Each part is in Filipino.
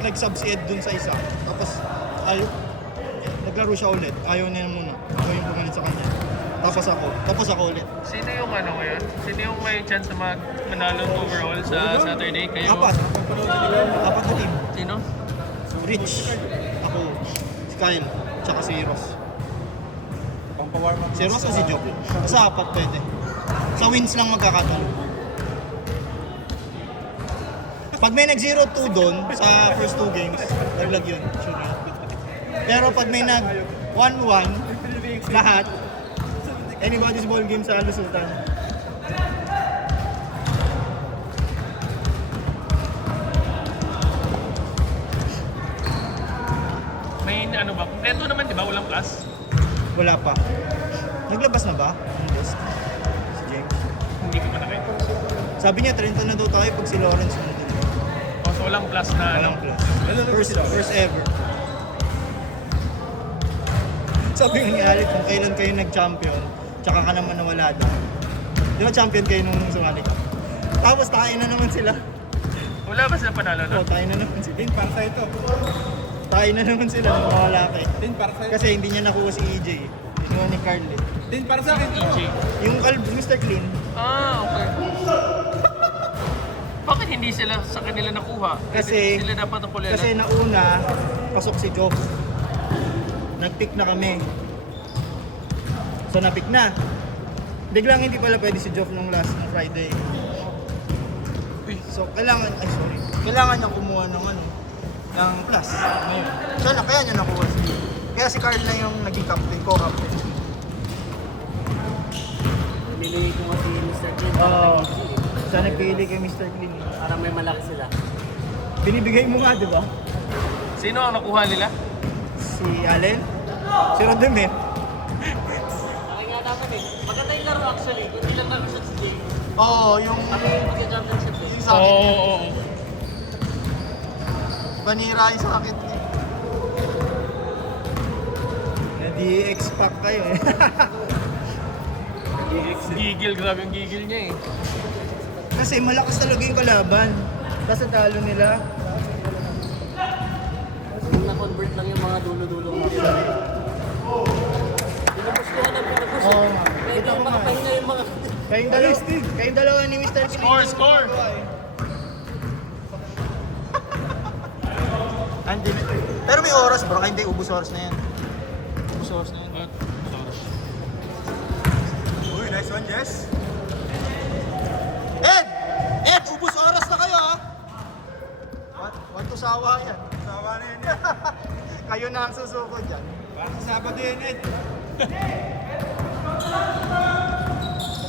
nag-sub si Ed dun sa isa. Tapos, naglaro siya ulit. Ayaw niya muna. Ako yung pumalit sa kanya. Tapos ako ulit. Sino yung ano ngayon? Sino yung may chance na manalo overall sa Saturday? Kayo? Apat na team. Sino? Rich. Ako. Si Kyle. Tsaka si Ross. Si Ross o si Joe? Sa apat pwede. Sa wins lang magkakatalo. Pag may nag-0-2 doon sa first 2 games, naglag yun. Sure. Pero pag may nag-1-1, lahat, anybody's ball game sa lusutan. May ano ba? Kompleto naman, di ba? Walang plus? Wala pa. Naglabas na ba? Ang desk? Si James. Hindi ko pa nakita. Sabi niya, 30 na daw tayo pag si Lawrence na din. Oh, so walang plus na ano? Walang plus. First ever. Sabi nga ni Alec, kung kailan kayo nag-champion, tsaka ka naman nawala doon. Di ba champion kayo nung sumali ka? Tapos tayo na naman sila. Wala ba sila panalo na? Oo, tayo na naman sila. Din para sa ito. Tayo na naman sila nung mawala ka eh. Din para sa ito. Kasi hindi niya nakuha si EJ eh. Yung ni Carl eh. Din para sa akin. EJ. Yung Mr. Clean, Ah, okay. Bakit hindi sila sa kanila nakuha? Kasi- Sila dapat ang kulila. kasi nauna, pasok si Job. Nag-pick na kami. So na-pick na. Biglang hindi pala pwede si Job nung last ng Friday. So kailangan niya kumuha ng ng plus. Ngayon. So kaya niya nakuha si. Kaya si Carl na yung naging captain, co-captain. Pili ko nga si Mr. Clean. Oo. Siya nagpili kay Mr. Clean. Para may malaki sila. Binibigay mo nga, di ba? Sino ang nakuha nila? Si Allen? Si Rodemir? Kaya nga dapat eh. Maganda yung laro actually. Kung hindi lang laro siya si Jay. Oo, yung Kami yung magka-championship eh. sa akin. Oo. Banira yung sa akin. Na-DX-pack kayo eh. Gigil, grabe yung gigil niya eh. Kasi malakas talaga yung kalaban. Tapos ang talo nila. Kung na-convert lang yung mga dulo-dulong nila. Pinapos ko na pinapos. Oo nga. Pwede Kita ko nga. makapahinga yung mga... Kayong dalawa ni Mr. Clean. Score! Andi. Pero may oras bro, hindi ubus oras na yan. Ubus oras na yan. Uy, nice one, Jess. Ed! Ed, ubus oras na kayo ha! Want to sawa yan. Sawa na yan. Kayo na ang susuko dyan. Para sa Sabado yan, Ed.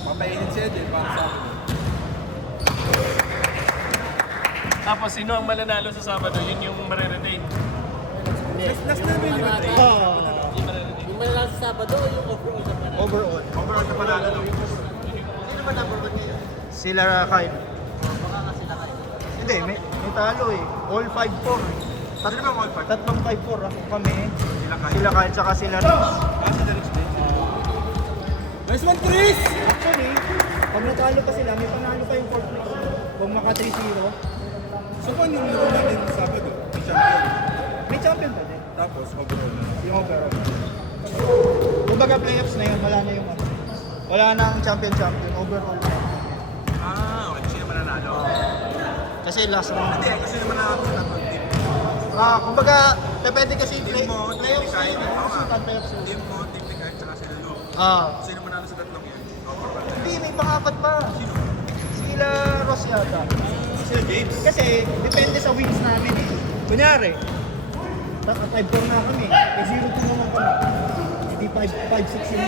Papainin si Ed eh, para sa akin. Tapos sino ang mananalo sa Sabado? Yun yung mariretain. Last na ba yung Manata. Yung mariretain. Yung malala sa Sabado o yung overall na panalo? Overall. Overall na panalo. Sino ba number 1 ngayon? Sila Kyle. Baka nga sila kayo. Hindi, may talo eh. All 5-4. Sino ba all part? Tatlong 5-4 ako kami. Sila Kyle. Sila Kyle tsaka sila Rich. Sa Deluxe din. Nice one, Chris! Actually, pag natalo pa sila, may panalo pa yung 4 place. Kung maka 3-0, So, kung yung laro natin sa Sabado, may champion. may champion pa din. Tapos, overall na. Yung overall. Kumbaga playoffs na yun, wala na yung wala na ang champion overall. Ah, okay. Sino mananalo? Kasi last round. Hindi, kasi naman natin sa tatlong team. Kumbaga, depende kasi Team mo, playoffs na yun. Oo nga. Playoffs na Team mo, team ni Kyle, tsaka si Lulu. Ah, Sino manalo sa tatlong yan? Overall. hindi, may pang-apat pa. Sila Ross yata. Sila James. Kasi, depende sa wins namin eh. Kunyari, 5-4 na kami. 0-2 naman kami. Hindi 5-6 yung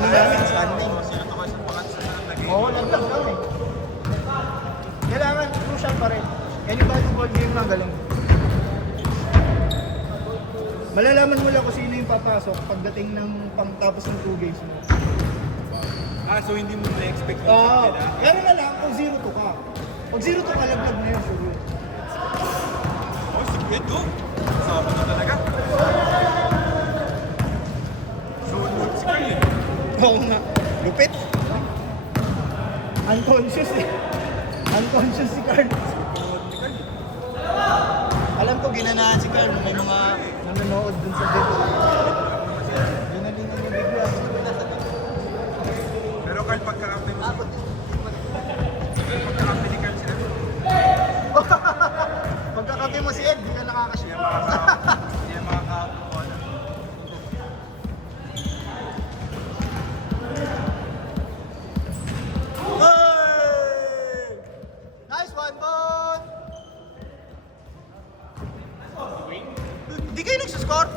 namin, standing. Sino to kasi pangatsa na nag-game? Oo, naglag lang eh. Kailangan, crucial pa rin. Anybody's ball game lang, galing. Malalaman mo lang kung sino yung papasok pagdating ng pang-tapos ng 2 games mo. Ah, so hindi mo na-expect yung Oo. champion, ah? Gano'n na lang kung 0-2 ka. Pag 0-2 ka, laglag na yun, sure yun. Oh, si Pedro. Sabado na talaga. Sunod si Carl eh. Oo nga. Lupit. Unconscious eh. Unconscious si Carl. Sunod ni Carl eh. Alam ko ko, ginanahan si Carl. May mga nanonood dun sa video. Ginalingan niya bigla. Pero Carl, pagkakampi mo pagkakampi ni Carl sila. Pagkakabi mo si Ed, di ka nakakashare. Hindi yan makakakuha na. Hey! Nice one, Bon! Hindi kayo nagsuscore?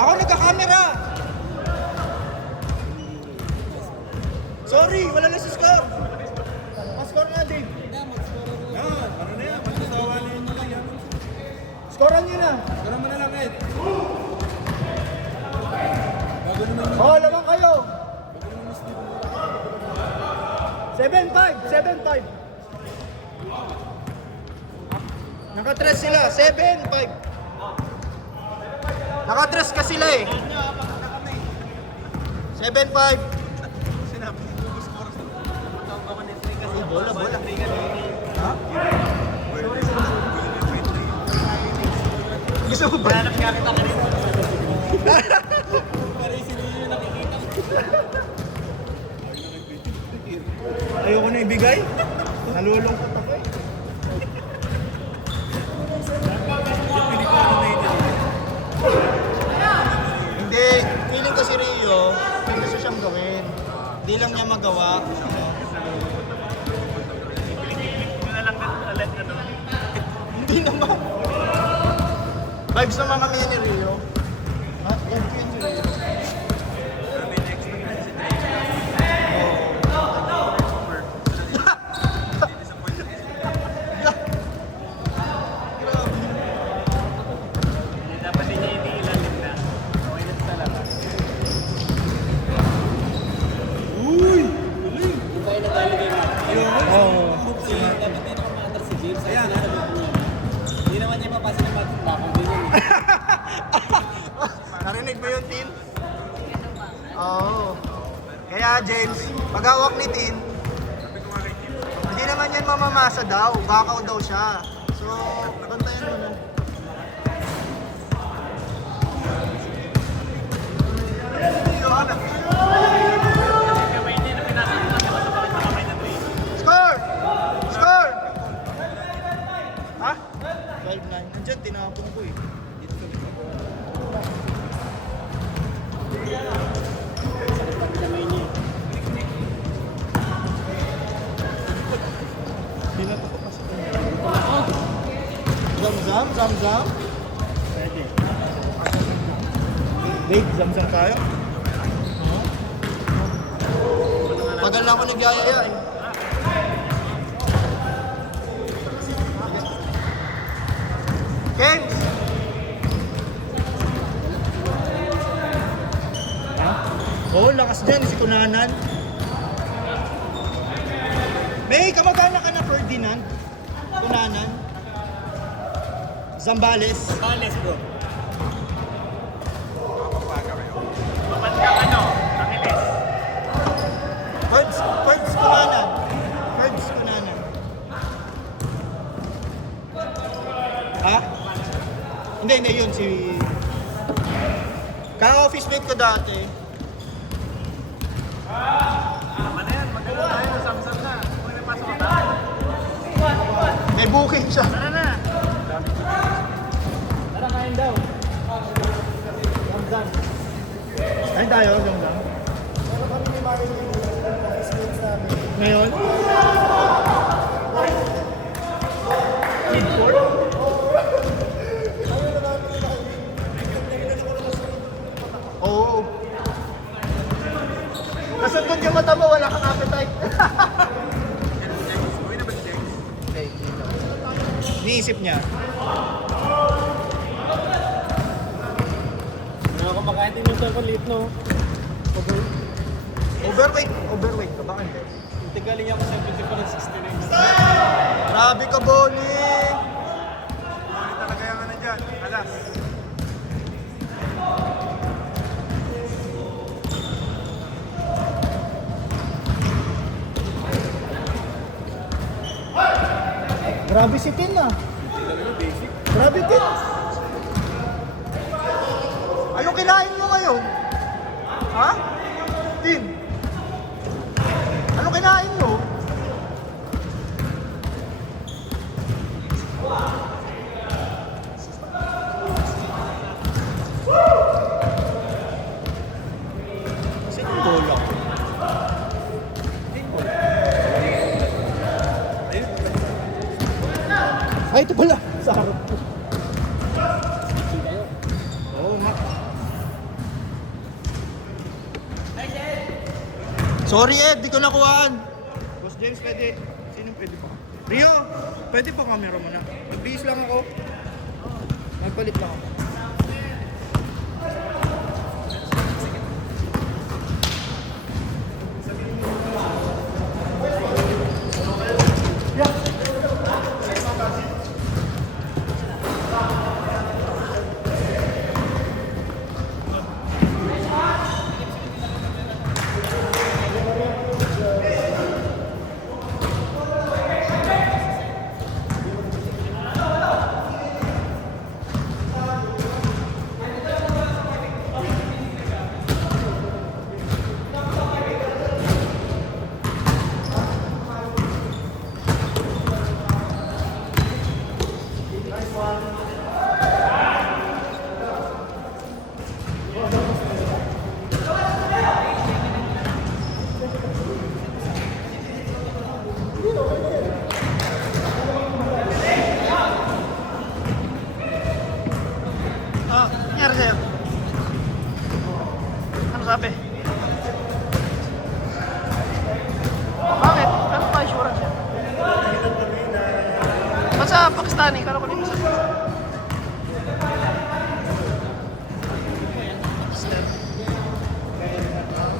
Ako nagka-camera! Sorry, wala na sa score! Pa-score na, Dave. Yan, ano na yan? Magsasawalan nyo lang yan. Scorean nyo na. Pero mo na lang, Ed. Bago naman yun. Oo, lamang kayo. 7-5, 7-5. Naka-tres sila, 7-5. Naka-tres ka sila eh. 7-5. Sinabi ni Gugus Coros na. Uy, bola, bola. Ha? Gusto mo ba? Hanap nga kita kanina. Ayoko na ibigay. Nalulungkot ako eh. Hindi, feeling ko si Rio, may gusto siyang gawin. Hindi lang niya magawa. Hindi naman. Vibes naman kami yan ni Rio. Ha? Yan ko yun si Rio. Dapat din niya iniilalim na. Okay na sa labas. Tayo na tayo game. Oo. Dapat din naman matter si James. Ayan, hindi naman niya mapasa ng matter. Tapos din yun. Narinig mo yun, Tin? Oo. Kaya James, pag-hawak ni Tin, hindi naman yan mamamasa daw. Bakaw daw siya. So, bantayan mo na. Kamay din na pinasok na sa bakit sa kamay na 3. Score! Score! Ha? 5-9. Nandiyan, tinapon ko eh. Kamay niya. Hindi na ako pasok. Zam-zam, zam-zam. Pwede. Wait, zam-zam tayo? Tagal na ako nagyayaya eh. Kens! Ha? Oo, lakas dyan, si Kunanan. May kamag-anak ka na Ferdinand? Kunanan? Zambales? Let's go. Ba't ka ano? Angeles? Ferds Kunanan. Ferds Kunanan. Ha? Hindi, yun si... Ka-office mate ko dati. Tama na yan, magkano tayo, Samsung na. Kung napasok ka ba? May booking siya. Tara na! Tara, kain daw. Ramzan. Ayun tayo, lang. Ngayon? Kidford? Oo. Nasundot yung mata mo, wala kang appetite. Uy na ba si James? Iniisip niya. Ano ako makain din yung chocolate, no? Overweight ka ba? Hindi. Hindi galing ako sa 54 69. Grabe ka, Bonnie! Ano talaga yung ano dyan? Alas. Grabe si Tin ah. Grabe din. Anong kinain nyo ngayon? Ha? Din? Anong kinain nyo? Sinong bola? Ay, ito pala. Sa harap ko. Oo, nga. Sorry Ed, di ko nakuhaan. Boss James, pwede. Sino pwede pa? Rio, pwede pa camera mo na. Magbihis lang ako. Magpalit lang ako. Nangyari sa'yo? Ano sabi? Bakit? Ano pa insurance yan? Ba't sa Pakistani? Kala ko na yung isa.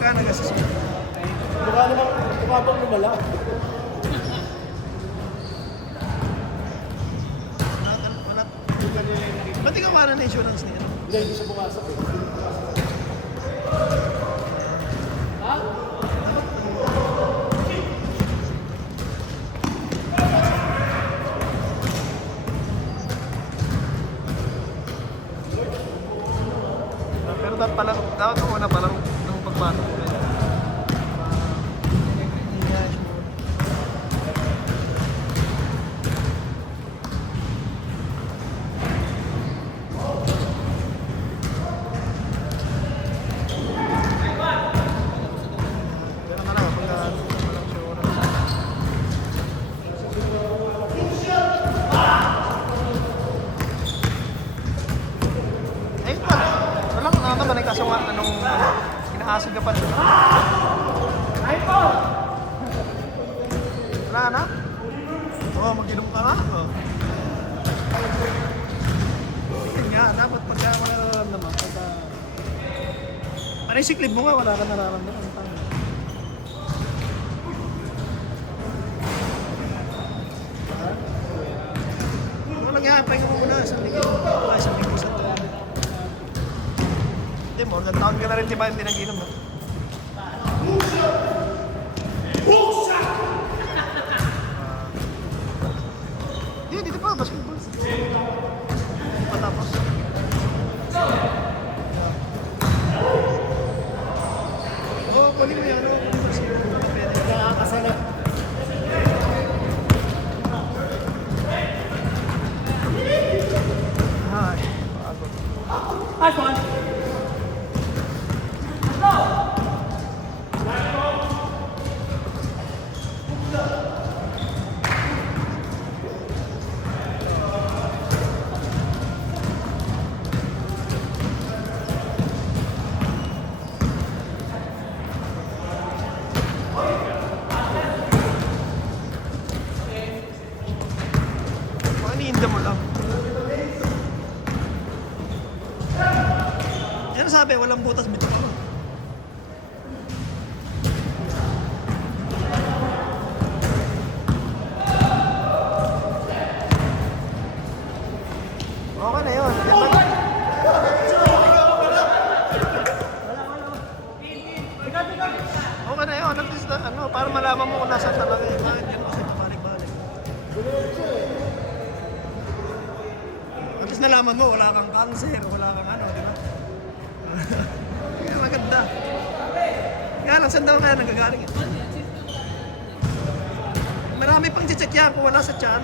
Kaya nagasas mo? Mukha namang kumabang lumala. Ba't di ka parang na insurance niya? Hindi siya pumasok eh. Pero dapat una palang nung pagpasok ko. Kaso nga, anong kinahasag ka pa rin? Wala na? Oo, mag-inom ka nga. Tingin nga, dapat pagka wala nararamdaman. Parang siklib mo nga, wala ka nararamdaman. Ano lang yan, pahinga mo muna. Isang linggo sa ito. Hindi mo, nagtaon ka na rin, di ba? Hindi nag-inom, no? Hindi, dito pa, basketball. Patapos. Oo, kunin mo yan, no? Nakakasala. Ay, pagod. Ay, fun! Iniinda mo lang. Yan ang sabi, walang butas bito. Okay na yun. Okay na yun. At least, para malaman mo kung nasa talaga yung bakit yan kasi pabalik-balik. Tapos nalaman mo, wala kang cancer, wala kang ano, di ba? Kaya maganda. Kaya lang, saan daw kaya nagagaling yun? Marami pang check yan kung wala sa chan.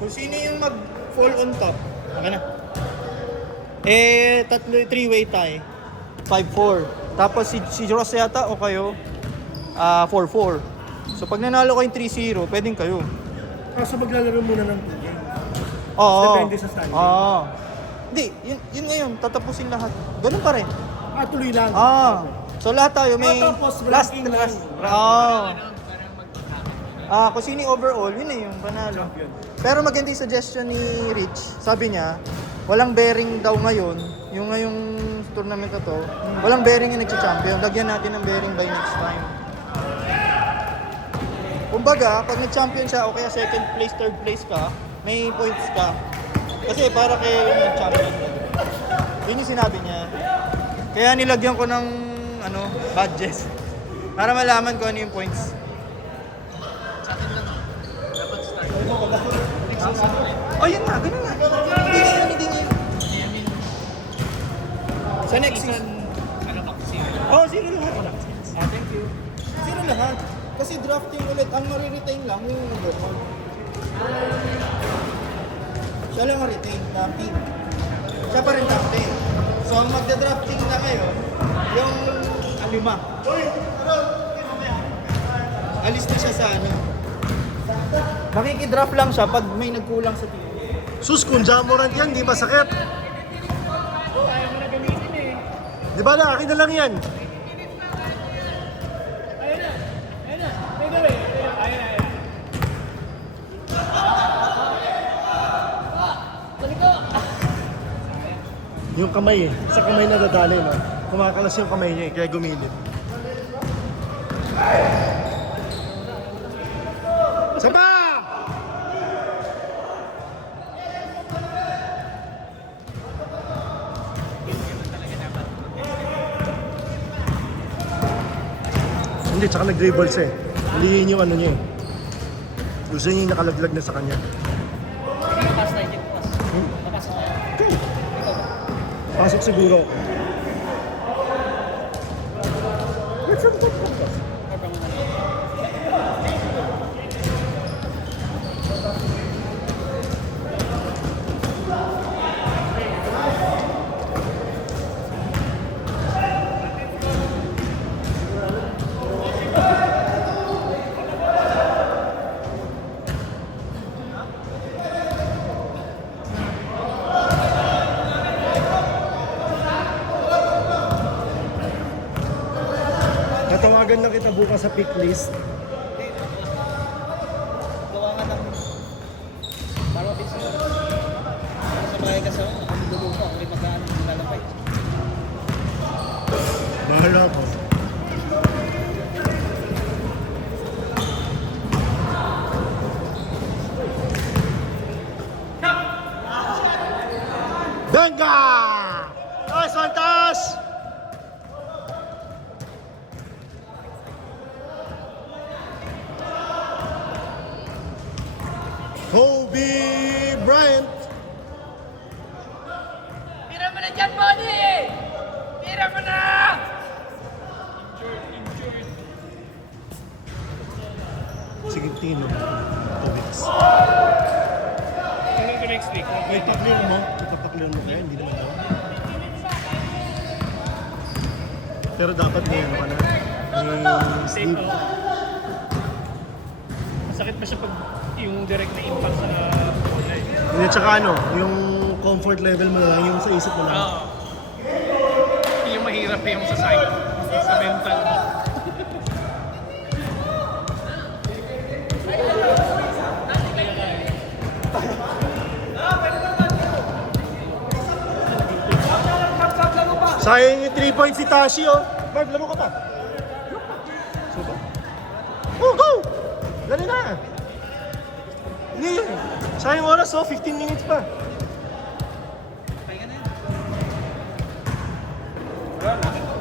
Kung sino yung mag-fall on top, okay na. Three-way tie. 5-4. Tapos si Ross yata o kayo, 4-4. So pag nanalo kayong 3-0, pwedeng kayo. So maglalaro muna ng 2 game. Oo. Depende sa standing. Oo. Hindi, yun ngayon, tatapusin lahat. Ganun pa rin. Tuloy lang. So lahat tayo may Tapos ranking lang. Kung sino yung overall, yun na yung panalo. Pero maganda yung suggestion ni Rich. Sabi niya, walang bearing daw ngayon. Yung ngayong tournament na to, walang bearing yung nagcha-champion. Lagyan natin ng bearing by next time. Kumbaga, pag nag-champion siya o kaya second place, third place ka, may points ka. Kasi para kayo yung nag-champion. Yun yung sinabi niya. Kaya nilagyan ko ng badges. Para malaman ko ano yung points. Oh, yun nga, ganun nga. Hindi ngayon. Sa next season. Zero lahat. Thank you. Zero lahat. Kasi drafting ulit, ang mariretain lang yung overall. Siya lang ma-retain na team. Siya pa rin captain. So, ang magda-drafting na ngayon, yung 5. Alis na siya sa Makikidraft lang siya pag may nagkulang sa team. Sus, kung Jamorant yan, di ba sakit? Di ba na, akin na lang yan. Yung kamay sa kamay na dadali, no? Kumakalas yung kamay niya kaya gumilid. Saba! Hindi, tsaka nag-dribbles eh. Hindi yun yung ano niya eh. Gusto niya yung nakalaglag na sa kanya. Pasok siguro. Tatawagan na kita bukas sa pick list. Gawa nga ng... Para mapit siya. Sa bagay ka sa ako dulo ko, ako rin magkaan lalapay. Bahala ko. Venga! Ay, Santos! Kobe Bryant. Tira mo na dyan, Bonnie! Tira mo na! Sige, Tino. 2 weeks. Tingnan ko next week. May pa-clear mo? Ipapaklear mo kaya? Hindi naman daw. Pero dapat may ano ka na. May sleep. Masakit pa siya pag yung direct na impact sa bola eh. Hindi, tsaka ano, yung comfort level mo na lang, yung sa isip mo lang. Oo. Yung mahirap yung sa psyche, sa mental mo. Sayang yung 3 points si Tashi, oh. Marv, laro ka pa. Suba? Oh, go! Dali na! Hindi. Sayang oras, oh. 15 minutes pa.